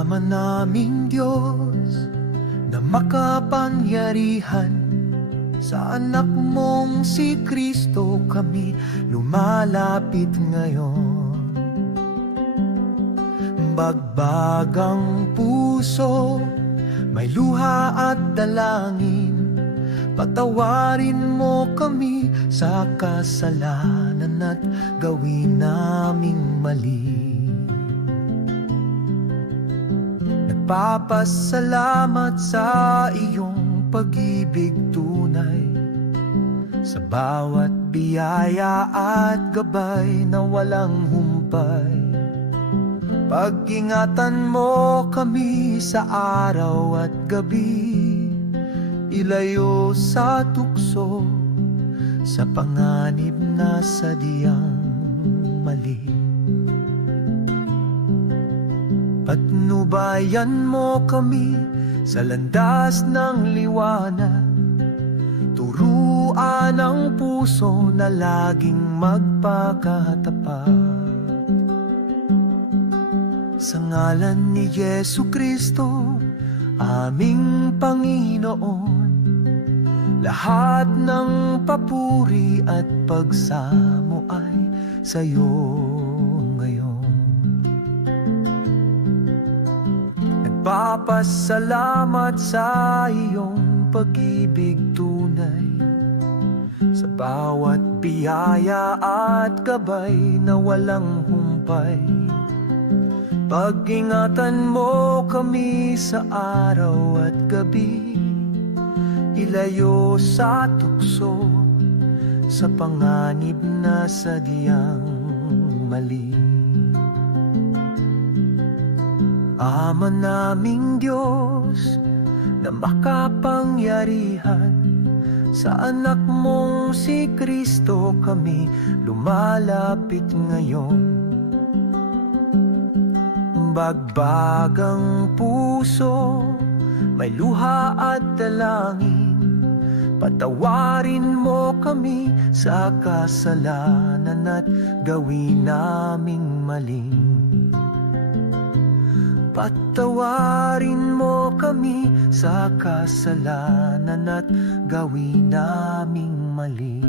Ama naming Diyos na makapangyarihan, sa anak mong si Kristo kami lumalapit ngayon. Bagbagang puso, may luha at dalangin, patawarin mo kami sa kasalanan at gawin naming mali. Nagpapasalamat sa iyong pag-ibig tunay, sa bawat biyaya at gabay na walang humpay. Pag-ingatan mo kami sa araw at gabi, ilayo sa tukso, sa panganib na sadyang mali. Patnubayan mo kami sa landas ng liwanag, turuan ang puso na laging magpakatapat. Sa ngalan ni Jesucristo, aming Panginoon, lahat ng papuri at pagsamo ay sa iyo ngayon. Nagpapasalamat sa iyong pag-ibig tunay, sa bawat biyaya at gabay na walang humpay. Pag-ingatan mo kami sa araw at gabi, ilayo sa tukso, sa panganib na sadyang mali. Ama naming Diyos na makapangyarihan, sa anak mong si Kristo kami lumalapit ngayon. Bagbagang puso, may luha at dalangin, patawarin mo kami sa kasalanan at gawin naming mali. Patawarin mo kami sa kasalanan at gawin naming mali.